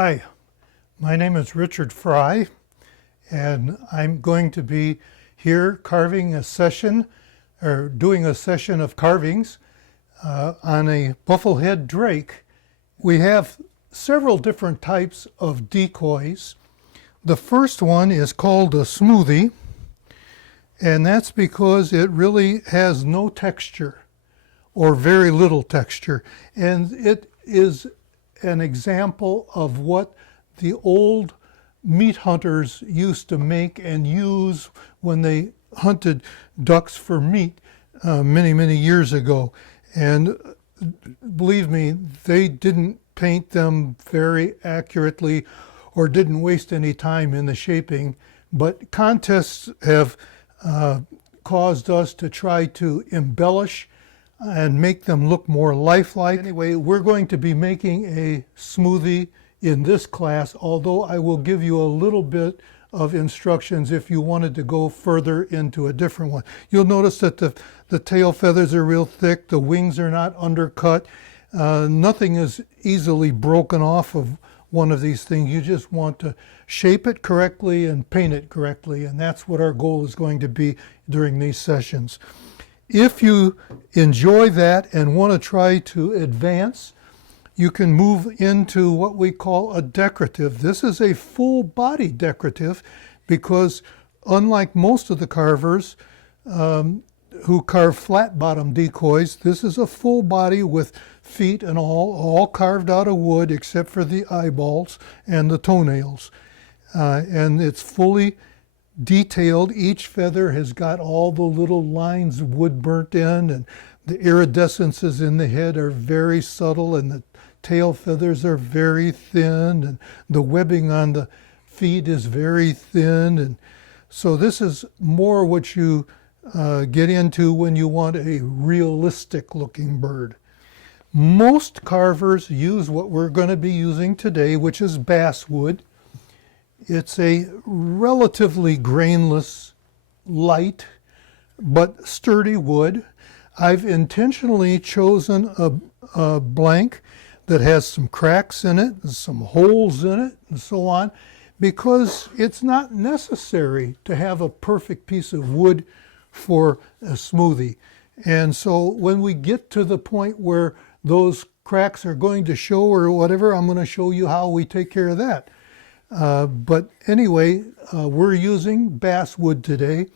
Hi, my name is Richard Frye, and I'm going to be here carving a session, or doing a session of carvings on a bufflehead drake. We have several different types of decoys. The first one is called a smoothie, and that's because it really has no texture or very little texture, and it is an example of what the old meat hunters used to make and use when they hunted ducks for meat many years ago. And believe me, they didn't paint them very accurately or didn't waste any time in the shaping, but contests have caused us to try to embellish and make them look more lifelike. Anyway, we're going to be making a smoothie in this class, although I will give you a little bit of instructions if you wanted to go further into a different one. You'll notice that the tail feathers are real thick, the wings are not undercut, nothing is easily broken off of one of these things. You just want to shape it correctly and paint it correctly, and that's what our goal is going to be during these sessions. If you enjoy that and want to try to advance, you can move into what we call a decorative. This is a full body decorative because unlike most of the carvers who carve flat bottom decoys, this is a full body with feet and all carved out of wood except for the eyeballs and the toenails. And it's fully detailed. Each feather has got all the little lines of wood burnt in, and the iridescences in the head are very subtle, and the tail feathers are very thin, and the webbing on the feet is very thin. And so this is more what you get into when you want a realistic looking bird. Most carvers use what we're going to be using today, which is basswood. It's a relatively grainless, light, but sturdy wood. I've intentionally chosen a blank that has some cracks in it and some holes in it and so on, because it's not necessary to have a perfect piece of wood for a smoothie. And so when we get to the point where those cracks are going to show or whatever, I'm going to show you how we take care of that. But anyway, we're using basswood today.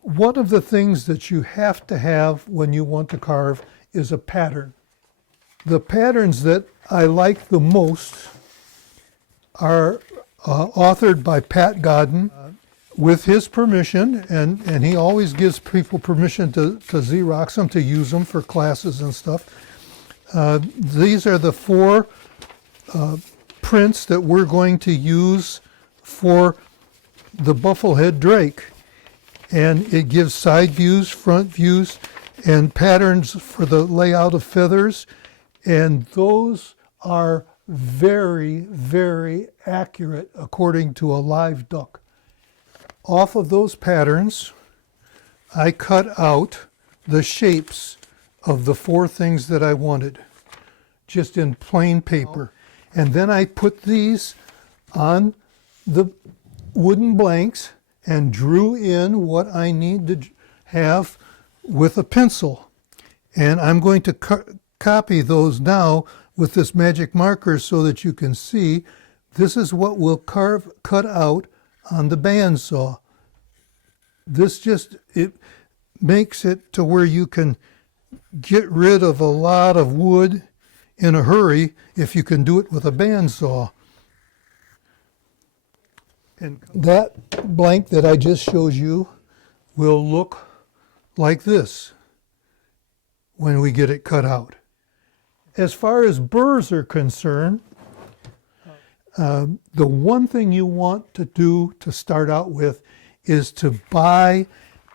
One of the things that you have to have when you want to carve is a pattern. The patterns that I like the most are authored by Pat Godden with his permission, and he always gives people permission to Xerox them, to use them for classes and stuff. These are the four prints that we're going to use for the bufflehead drake, and it gives side views, front views, and patterns for the layout of feathers, and those are very accurate according to a live duck. Off of those patterns, I cut out the shapes of the four things that I wanted, just in plain paper. And then I put these on the wooden blanks and drew in what I need to have with a pencil. And I'm going to copy those now with this magic marker so that you can see this is what we'll cut out on the bandsaw. It makes it to where you can get rid of a lot of wood in a hurry if you can do it with a bandsaw. And that blank that I just showed you will look like this when we get it cut out. As far as burrs are concerned, the one thing you want to do to start out with is to buy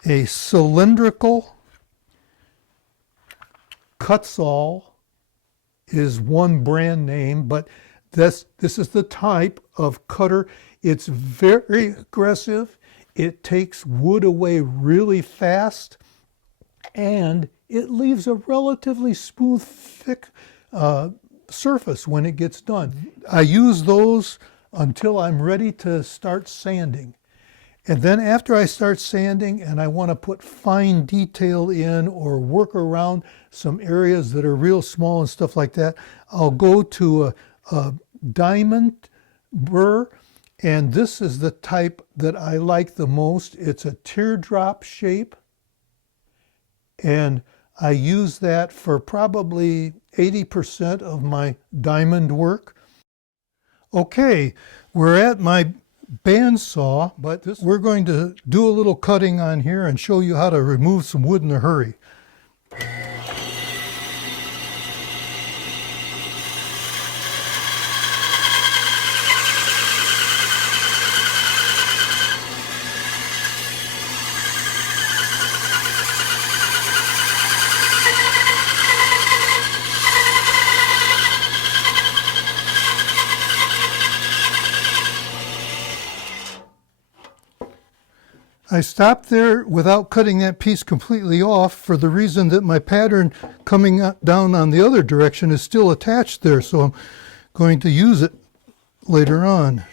a cylindrical Cutsall is one brand name, but this is the type of cutter. It's very aggressive. It takes wood away really fast, and it leaves a relatively smooth, thick surface when it gets done. I use those until I'm ready to start sanding. And then after I start sanding and I want to put fine detail in or work around some areas that are real small and stuff like that, I'll go to a diamond burr, and this is the type that I like the most. It's a teardrop shape, and I use that for probably 80% of my diamond work. Okay, we're at my bandsaw, but we're going to do a little cutting on here and show you how to remove some wood in a hurry. I stopped there without cutting that piece completely off for the reason that my pattern coming down on the other direction is still attached there, so I'm going to use it later on.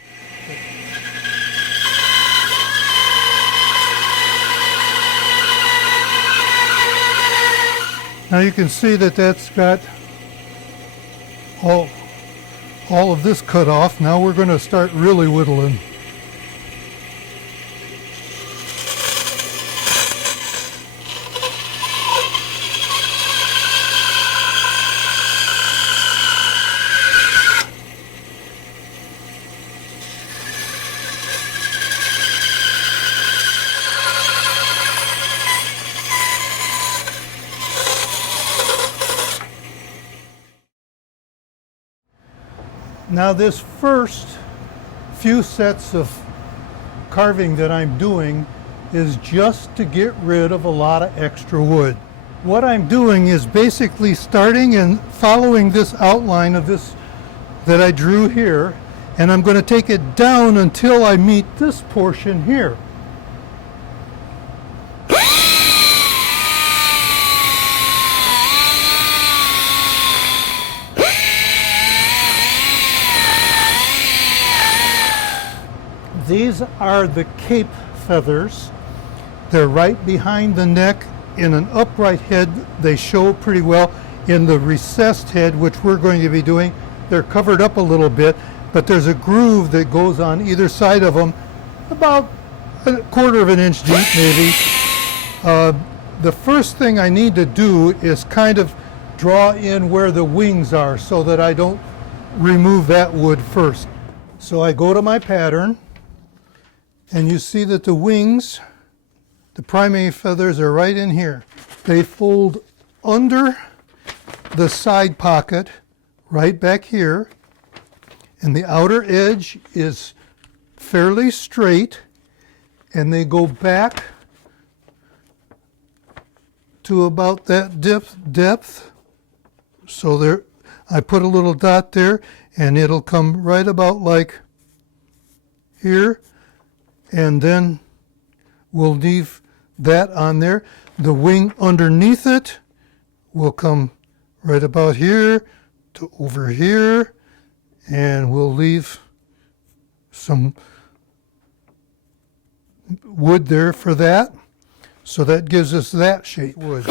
Now you can see that that's got all of this cut off. Now we're going to start really whittling. Now this first few sets of carving that I'm doing is just to get rid of a lot of extra wood. What I'm doing is basically starting and following this outline of this that I drew here, and I'm going to take it down until I meet this portion here. These are the cape feathers. They're right behind the neck. In an upright head, they show pretty well. In the recessed head, which we're going to be doing, they're covered up a little bit, but there's a groove that goes on either side of them, about 1/4 of an inch deep maybe. The first thing I need to do is kind of draw in where the wings are so that I don't remove that wood first. So I go to my pattern, and you see that the wings, the primary feathers, are right in here. They fold under the side pocket right back here, and the outer edge is fairly straight, and they go back to about that depth. So there, I put a little dot there, and it'll come right about like here, and then we'll leave that on there. The wing underneath it will come right about here to over here, and we'll leave some wood there for that. So that gives us that shape wood.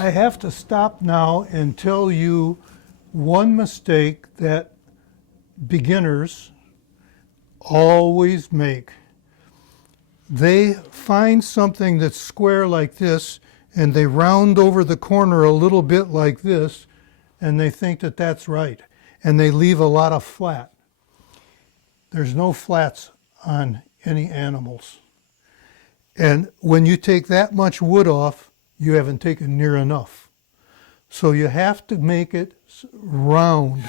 I have to stop now and tell you one mistake that beginners always make. They find something that's square like this, and they round over the corner a little bit like this, and they think that that's right, and they leave a lot of flat. There's no flats on any animals. And when you take that much wood off, you haven't taken near enough. So you have to make it round.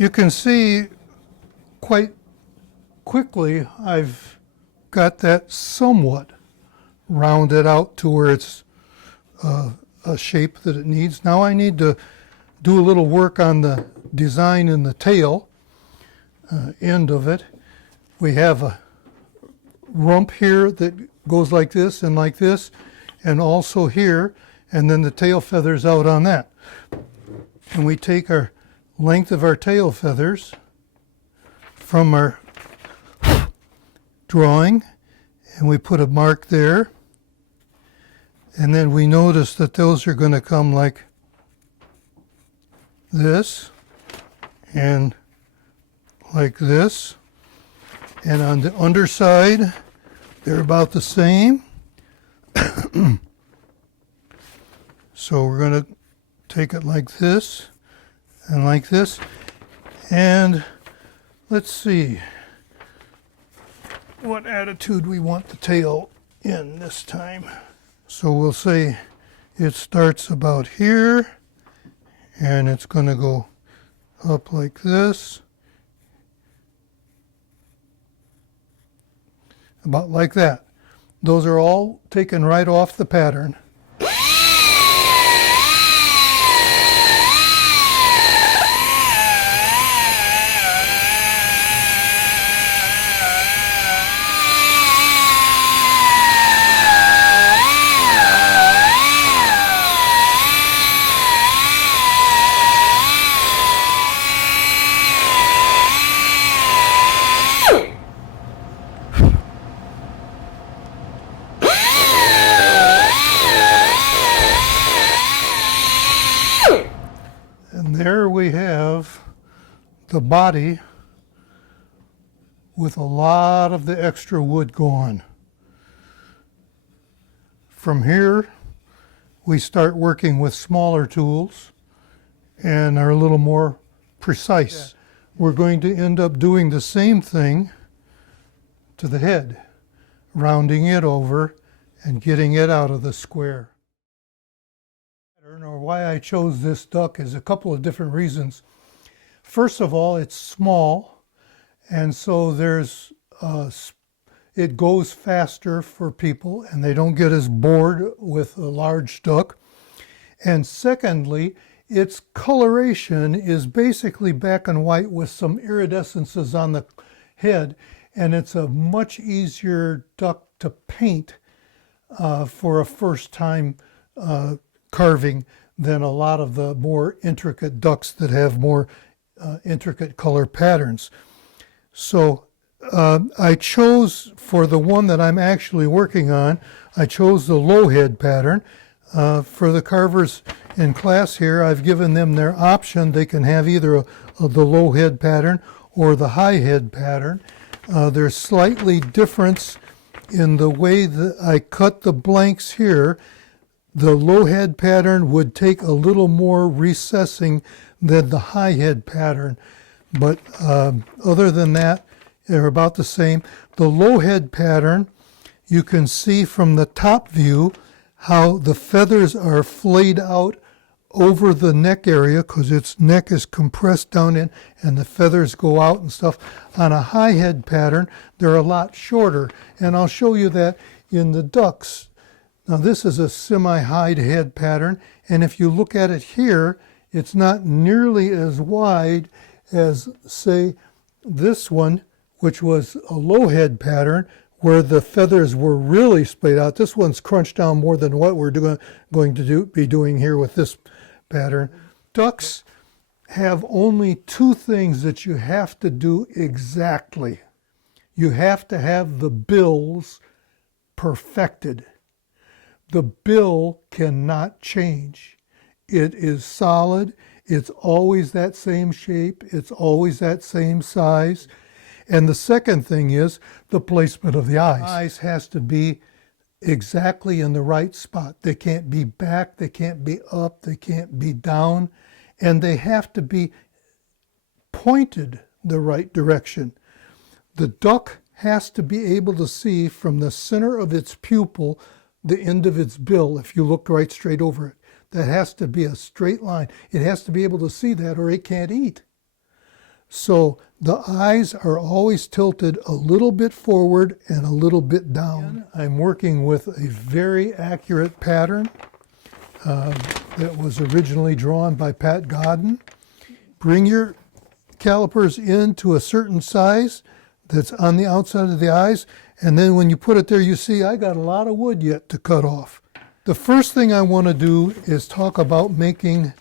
You can see quite quickly I've got that somewhat rounded out to where it's a shape that it needs. Now I need to do a little work on the design in the tail end of it. We have a rump here that goes like this, and also here, and then the tail feathers out on that. And we take our length of our tail feathers from our drawing, and we put a mark there, and then we notice that those are going to come like this and like this, and on the underside they're about the same. So we're going to take it like this and like this, and let's see what attitude we want the tail in this time. So we'll say it starts about here, and it's going to go up like this, about like that. Those are all taken right off the pattern. And there we have the body with a lot of the extra wood gone. From here, we start working with smaller tools and are a little more precise. Yeah. We're going to end up doing the same thing to the head, rounding it over and getting it out of the square. Or why I chose this duck is a couple of different reasons. First of all, it's small, and so it goes faster for people, and they don't get as bored with a large duck. And secondly, its coloration is basically black and white with some iridescences on the head, and it's a much easier duck to paint for a first-time carving than a lot of the more intricate ducks that have more intricate color patterns. So I chose, for the one that I'm actually working on, I chose the low head pattern. For the carvers in class here, I've given them their option. They can have either the low head pattern or the high head pattern. There's slightly difference in the way that I cut the blanks here. The low head pattern would take a little more recessing than the high head pattern, but other than that, they're about the same. The low head pattern, you can see from the top view how the feathers are flayed out over the neck area because its neck is compressed down in and the feathers go out and stuff. On a high head pattern, they're a lot shorter, and I'll show you that in the ducks. Now this is a semi-high head pattern, and if you look at it here, it's not nearly as wide as, say, this one, which was a low head pattern, where the feathers were really splayed out. This one's crunched down more than what we're going to be doing here with this pattern. Ducks have only two things that you have to do exactly. You have to have the bills perfected. The bill cannot change. It is solid. It's always that same shape. It's always that same size. And the second thing is the placement of the eyes. The eyes has to be exactly in the right spot. They can't be back, they can't be up, they can't be down, and they have to be pointed the right direction. The duck has to be able to see from the center of its pupil the end of its bill if you look right straight over it. That has to be a straight line. It has to be able to see that or it can't eat. So the eyes are always tilted a little bit forward and a little bit down. I'm working with a very accurate pattern that was originally drawn by Pat Godden. Bring your calipers into a certain size that's on the outside of the eyes, and then when you put it there, you see I got a lot of wood yet to cut off. The first thing I want to do is talk about making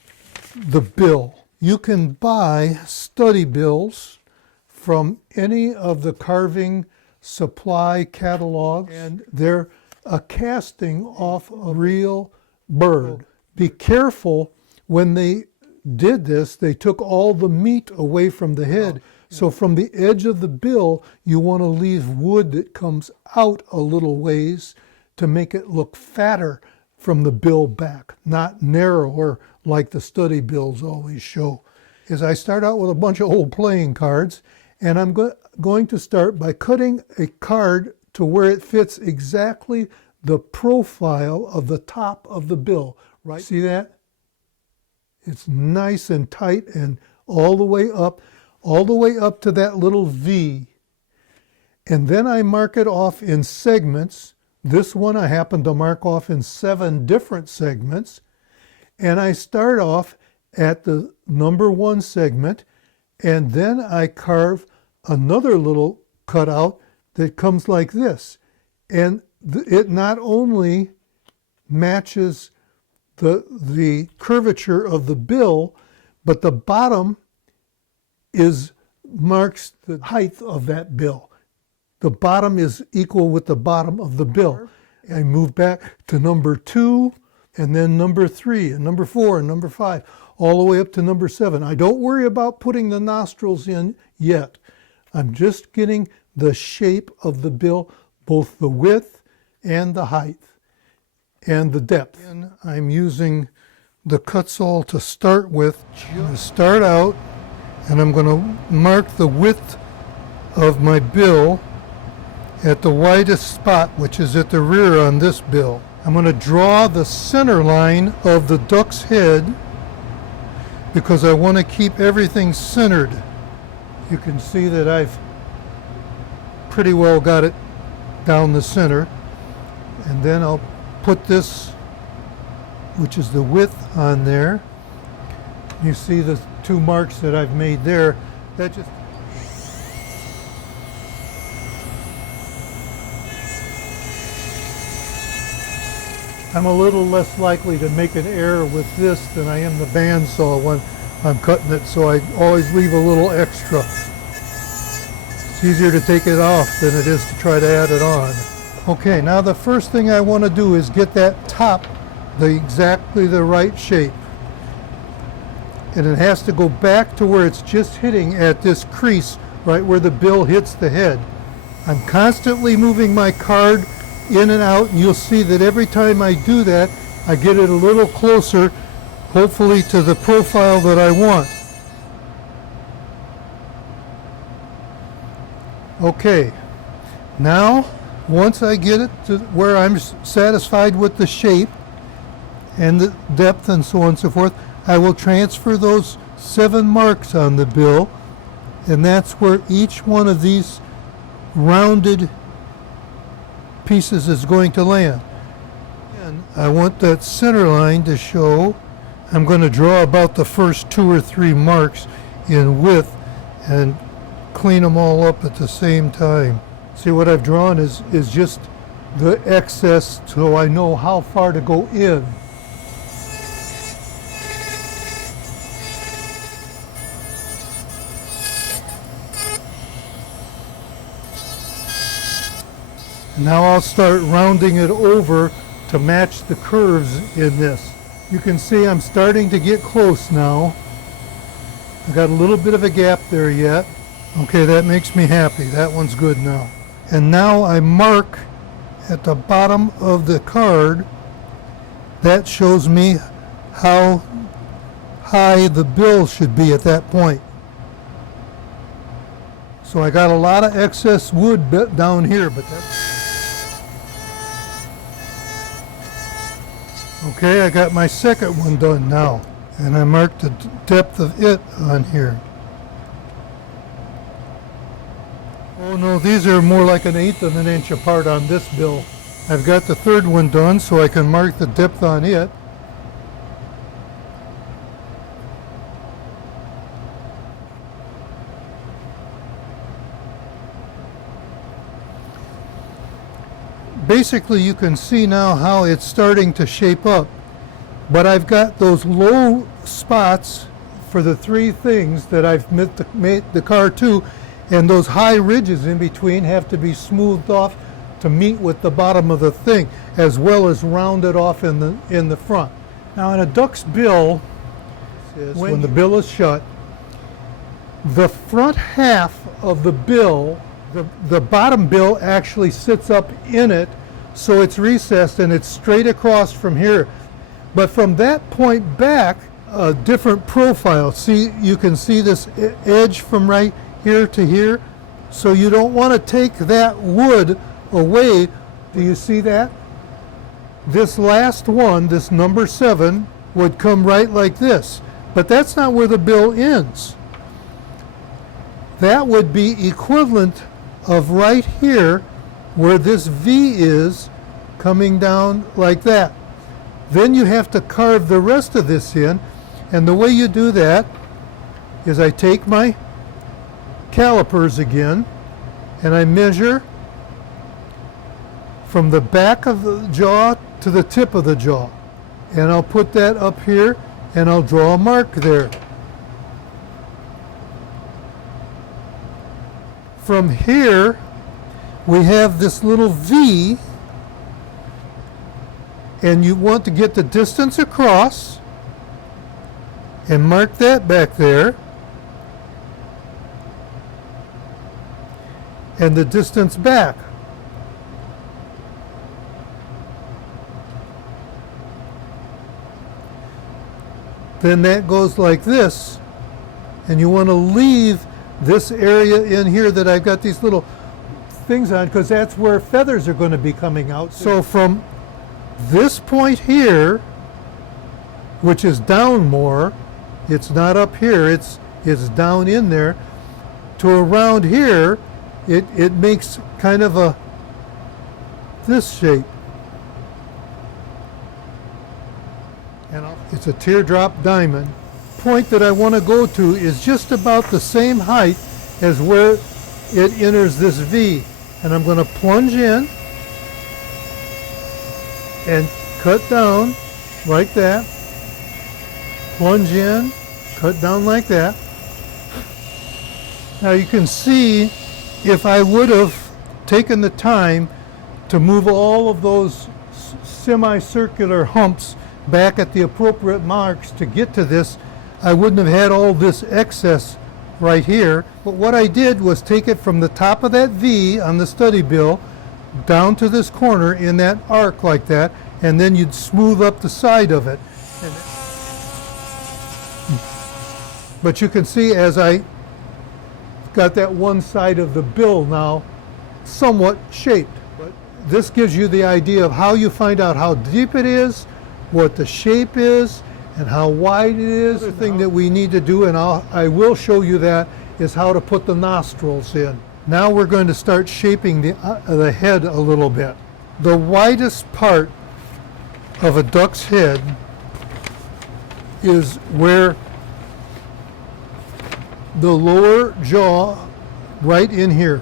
the bill. You can buy study bills from any of the carving supply catalogs, and they're a casting off a real bird. Be careful, when they did this, they took all the meat away from the head. So from the edge of the bill, you want to leave wood that comes out a little ways to make it look fatter from the bill back, not narrower like the study bills always show. Is I start out with a bunch of old playing cards, and I'm going to start by cutting a card to where it fits exactly the profile of the top of the bill. Right? See that? It's nice and tight and all the way up to that little V. And then I mark it off in segments. This one I happen to mark off in 7 different segments. And I start off at the number 1 segment, and then I carve another little cutout that comes like this. And it not only matches the curvature of the bill, but the bottom marks the height of that bill. The bottom is equal with the bottom of the bill. I move back to number 2, and then number 3, and number 4, and number 5, all the way up to number 7. I don't worry about putting the nostrils in yet. I'm just getting the shape of the bill, both the width and the height and the depth. And I'm using the cut saw to start with. I'm going to start out, and I'm going to mark the width of my bill at the widest spot, which is at the rear on this bill. I'm going to draw the center line of the duck's head because I want to keep everything centered. You can see that I've pretty well got it down the center. And then I'll put this, which is the width, on there. You see the 2 marks that I've made there. That just I'm a little less likely to make an error with this than I am the bandsaw when I'm cutting it, so I always leave a little extra. It's easier to take it off than it is to try to add it on. Okay, now the first thing I want to do is get that top exactly the right shape. And it has to go back to where it's just hitting at this crease, right where the bill hits the head. I'm constantly moving my card in and out, and you'll see that every time I do that, I get it a little closer, hopefully to the profile that I want. Okay, now once I get it to where I'm satisfied with the shape and the depth and so on and so forth, I will transfer those 7 marks on the bill, and that's where each one of these rounded pieces is going to land. And I want that center line to show. I'm going to draw about the first 2 or 3 marks in width and clean them all up at the same time. See, what I've drawn is just the excess, so I know how far to go in. Now I'll start rounding it over to match the curves in this. You can see I'm starting to get close now. I got a little bit of a gap there yet. Okay, that makes me happy. That one's good now. And now I mark at the bottom of the card. That shows me how high the bill should be at that point. So I got a lot of excess wood down here, but that's... Okay, I got my second one done now, and I marked the depth of it on here. Oh no, these are more like 1/8 of an inch apart on this bill. I've got the third one done so I can mark the depth on it. Basically you can see now how it's starting to shape up, but I've got those low spots for the three things that I've made the car to, and those high ridges in between have to be smoothed off to meet with the bottom of the thing, as well as rounded off in the front. Now in a duck's bill, when the bill is shut, the front half of the bill, the bottom bill actually sits up in it, so it's recessed and it's straight across from here. But from that point back, a different profile. See, you can see this edge from right here to here. So you don't want to take that wood away. Do you see that? This last one, this number 7, would come right like this. But that's not where the bill ends. That would be equivalent of right here where this V is, coming down like that. Then you have to carve the rest of this in, and the way you do that is I take my calipers again and I measure from the back of the jaw to the tip of the jaw, and I'll put that up here and I'll draw a mark there. From here we have this little V, and you want to get the distance across and mark that back there, and the distance back. Then that goes like this, and you want to leave this area in here that I've got these little things on, because that's where feathers are going to be coming out. So from this point here, which is down more, it's not up here, it's down in there, to around here, it makes kind of this shape. And it's a teardrop diamond. Point that I want to go to is just about the same height as where it enters this V. And I'm going to plunge in and cut down like that. Plunge in, cut down like that. Now you can see, if I would have taken the time to move all of those semicircular humps back at the appropriate marks to get to this, I wouldn't have had all this excess right here. But what I did was take it from the top of that V on the study bill down to this corner in that arc like that, and then you'd smooth up the side of it. But you can see as I got that one side of the bill now somewhat shaped. But this gives you the idea of how you find out how deep it is, what the shape is, and how wide it is. The other thing that we need to do, and I will show you that, is how to put the nostrils in. Now we're going to start shaping the head a little bit. The widest part of a duck's head is where the lower jaw, right in here.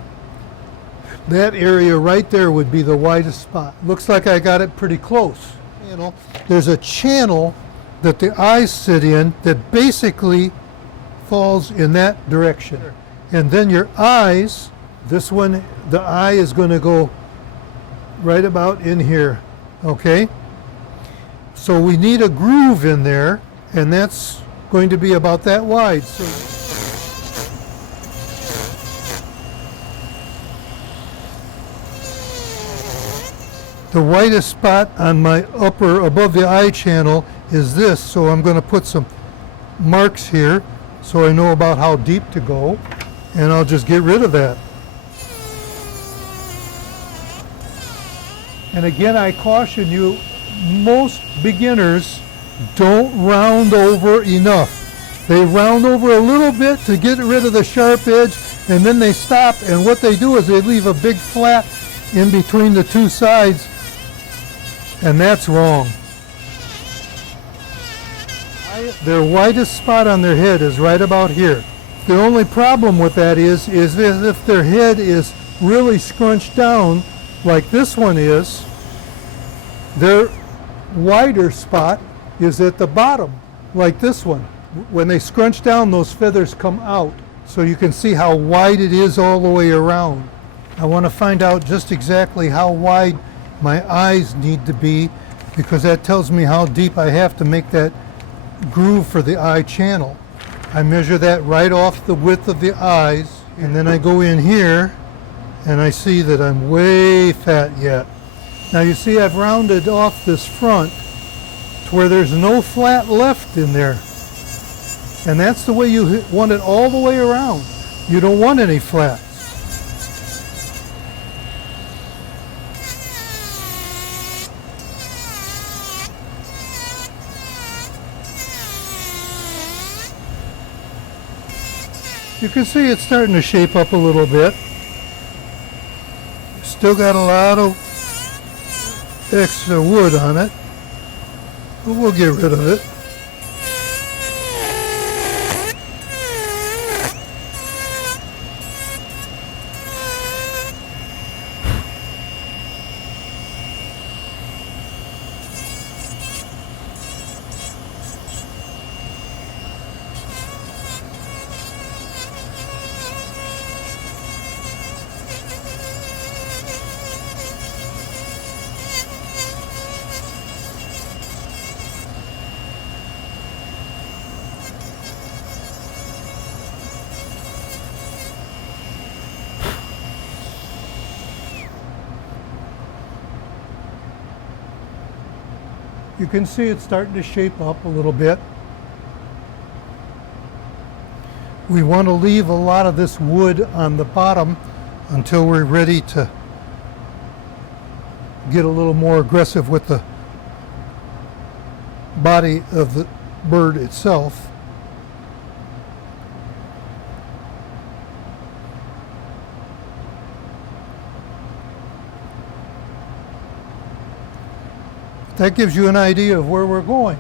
That area right there would be the widest spot. Looks like I got it pretty close. You know, there's a channel that the eyes sit in that basically falls in that direction. And then your eyes, this one, the eye is going to go right about in here, okay? So we need a groove in there, and that's going to be about that wide. So the widest spot on my upper, above the eye channel, is this, so I'm going to put some marks here so I know about how deep to go, and I'll just get rid of that. And again, I caution you, most beginners don't round over enough. They round over a little bit to get rid of the sharp edge, and then they stop, and what they do is they leave a big flat in between the two sides, and that's wrong. Their widest spot on their head is right about here. The only problem with that is if their head is really scrunched down like this one is, their wider spot is at the bottom like this one. When they scrunch down, those feathers come out, so you can see how wide it is all the way around. I want to find out just exactly how wide my eyes need to be, because that tells me how deep I have to make that groove for the eye channel. I measure that right off the width of the eyes, and then I go in here and I see that I'm way fat yet. Now you see I've rounded off this front to where there's no flat left in there, and that's the way you want it all the way around. You don't want any flats. You can see it's starting to shape up a little bit. Still got a lot of extra wood on it, but we'll get rid of it. You can see it's starting to shape up a little bit. We want to leave a lot of this wood on the bottom until we're ready to get a little more aggressive with the body of the bird itself. That gives you an idea of where we're going.